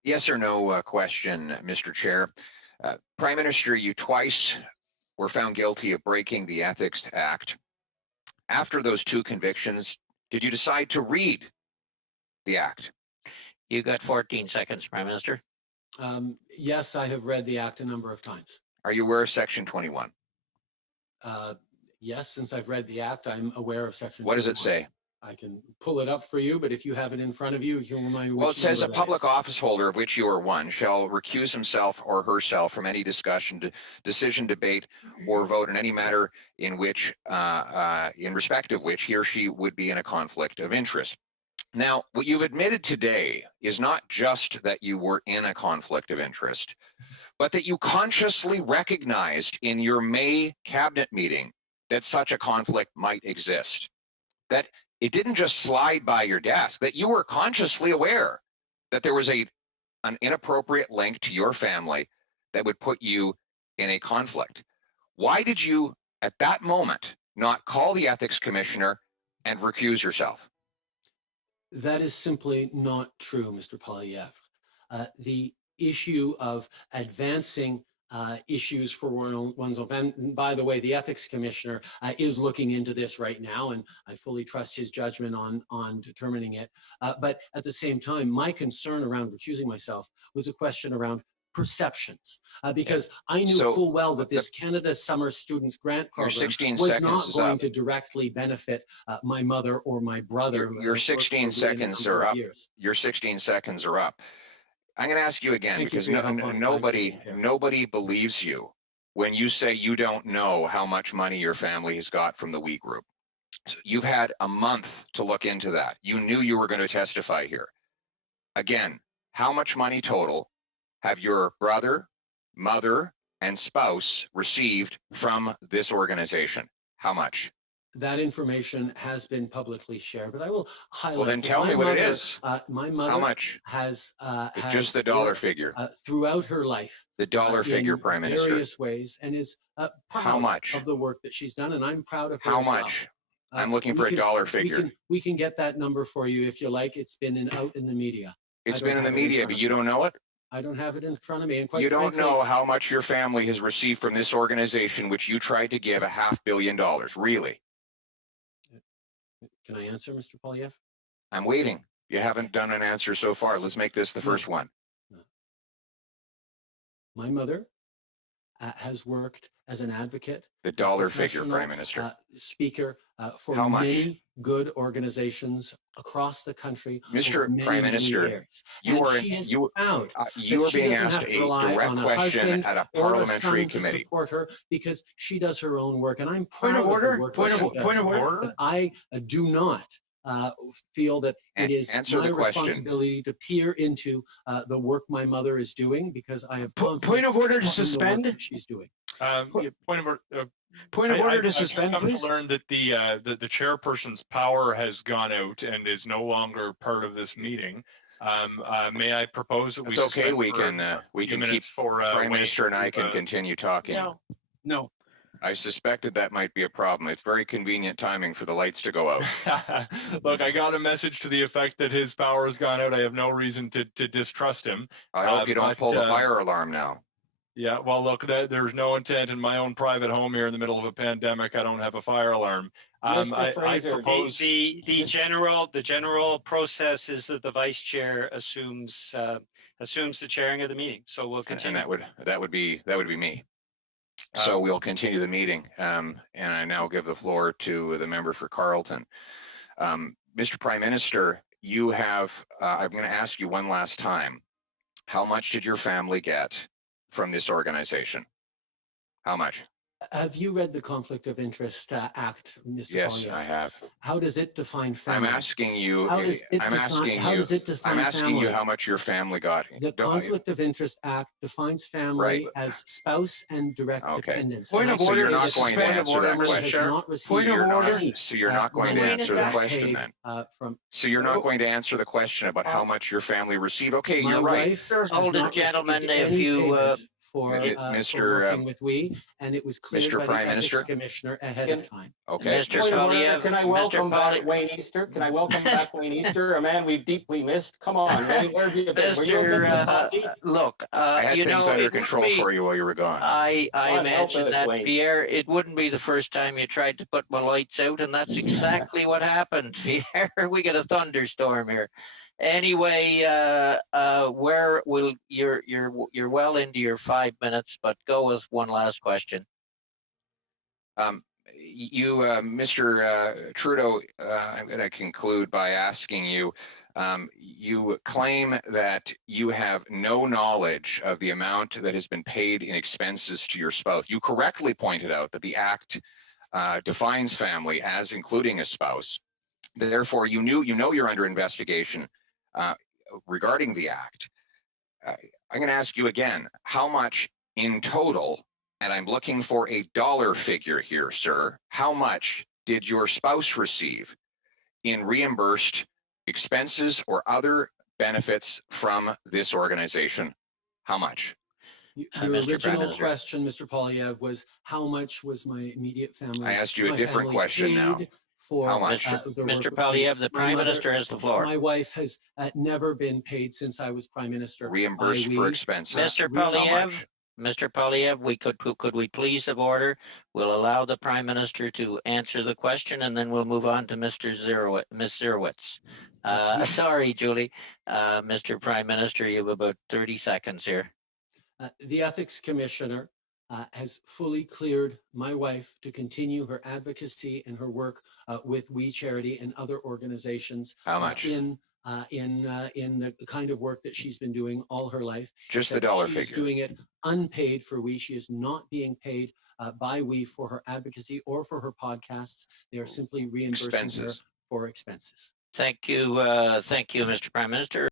Yes or no question, Mr. Chair. Prime Minister, you twice were found guilty of breaking the Ethics Act. After those two convictions, did you decide to read the Act? You got 14 seconds, Prime Minister. Yes, I have read the Act a number of times. Are you aware of Section 21? Yes, since I've read the Act, I'm aware of Section 21. What does it say? I can pull it up for you, but if you have it in front of you, you can remind me. Well, it says a public office holder, of which you are one, shall recuse himself or herself from any discussion, decision, debate, or vote in any matter in which, in respect of which he or she would be in a conflict of interest. Now, what you've admitted today is not just that you were in a conflict of interest, but that you consciously recognized in your May cabinet meeting that such a conflict might exist. That it didn't just slide by your desk, that you were consciously aware that there was an inappropriate link to your family that would put you in a conflict. Why did you, at that moment, not call the ethics commissioner and recuse yourself? That is simply not true, Mr. Poilievre. The issue of advancing issues for one's own, and by the way, the ethics commissioner is looking into this right now, and I fully trust his judgment on determining it. But at the same time, my concern around recusing myself was a question around perceptions, because I knew full well that this Canada Summer Students Grant program was not going to directly benefit my mother or my brother. Your 16 seconds are up. Your 16 seconds are up. I'm going to ask you again, because nobody believes you when you say you don't know how much money your family has got from the We Group. So you've had a month to look into that. You knew you were going to testify here. Again, how much money total have your brother, mother, and spouse received from this organization? How much? That information has been publicly shared, but I will highlight. Well, then tell me what it is. My mother how much? has just the dollar figure throughout her life. The dollar figure, Prime Minister. Various ways, and is proud of the work that she's done, and I'm proud of her. How much? I'm looking for a dollar figure. We can get that number for you if you like. It's been out in the media. It's been in the media, but you don't know it? I don't have it in front of me. And quite you don't frankly, know how much your family has received from this organization, which you tried to give $500 million, really? Can I answer, Mr. Poilievre? I'm waiting. You haven't done an answer so far. Let's make this the first one. My mother has worked as an advocate. The dollar figure, Prime Minister. Speaker for many good organizations across the country. Mr. Prime Minister, you are being asked a direct question at a parliamentary committee. Support her because she does her own work, and I'm proud of the work that she does. Point of order. I do not feel that it is my responsibility to peer into the work my mother is doing, because I have point of order to suspend. She's doing. Point of order to suspend. I've come to learn that the chairperson's power has gone out and is no longer part of this meeting. May I propose that we? It's okay. We can keep. Prime Minister and I can continue talking. No. I suspected that might be a problem. It's very convenient timing for the lights to go out. Look, I got a message to the effect that his power has gone out. I have no reason to distrust him. I hope you don't pull the fire alarm now. Yeah, well, look, there's no intent in my own private home here in the middle of a pandemic. I don't have a fire alarm. I propose the general process is that the vice chair assumes the chairing of the meeting. So we'll continue. And that would be me. So we'll continue the meeting, and I now give the floor to the member for Carleton. Mr. Prime Minister, you have, I'm going to ask you one last time, how much did your family get from this organization? How much? Have you read the Conflict of Interest Act, Mr. Yes, Poilievre? I have. How does it define family? I'm asking you. How does it define I'm asking you how much your family got. The Conflict of Interest Act defines family as spouse and direct dependents. Point of order. So you're not going to answer that question. Point of order. So you're not going to answer the question then. So you're not going to answer the question about how much your family received. Okay, you're right. Hold it, gentlemen. If you for Mr. working with we, and it was cleared Mr. by Prime the ethics Minister? commissioner ahead of time. Okay. Mr. Point of order, Poilievre, can I Mr. welcome back Poilievre, Wayne Easter? Can I welcome back Wayne Easter, a man we've deeply missed? Come on, Wayne, where have you been? Were you a bit Mr. salty? Look, I had you things know, under it wouldn't control be, for you while you were gone. I God help mentioned us, that, Wayne. Pierre, it wouldn't be the first time you tried to put my lights out, and that's exactly what happened, Pierre. We got a thunderstorm here. Anyway, where will you're well into your 5 minutes, but go with one last question. Mr. Trudeau, I'm going to conclude by asking you, you claim that you have no knowledge of the amount that has been paid in expenses to your spouse. You correctly pointed out that the Act defines family as including a spouse. Therefore, you know you're under investigation regarding the Act. I'm going to ask you again, how much in total, and I'm looking for a dollar figure here, sir, how much did your spouse receive in reimbursed expenses or other benefits from this organization? How much? Your Mr. Prime original Minister. question, Mr. Poilievre, was how much was my immediate family? I asked you a my different family question now. paid for How much? the work Mr. with Poilievre, the my Prime mother- Minister has the floor. My wife has never been paid since I was Prime Minister. Reimbursed by for we. expenses. Mr. How Poilievre, much? Mr. Poilievre, could we please have order? We'll allow the Prime Minister to answer the question, and then we'll move on to Ms. Zerowitz. Sorry, Julie. Mr. Prime Minister, you have about 30 seconds here. The ethics commissioner has fully cleared my wife to continue her advocacy and her work with We Charity and other organizations. How much? In the kind of work that she's been doing all her life. Just the Except dollar she's figure. doing it unpaid for We. She is not being paid by We for her advocacy or for her podcasts. They are simply reimbursing her Expenses. for expenses. Thank you, Mr. Prime Minister.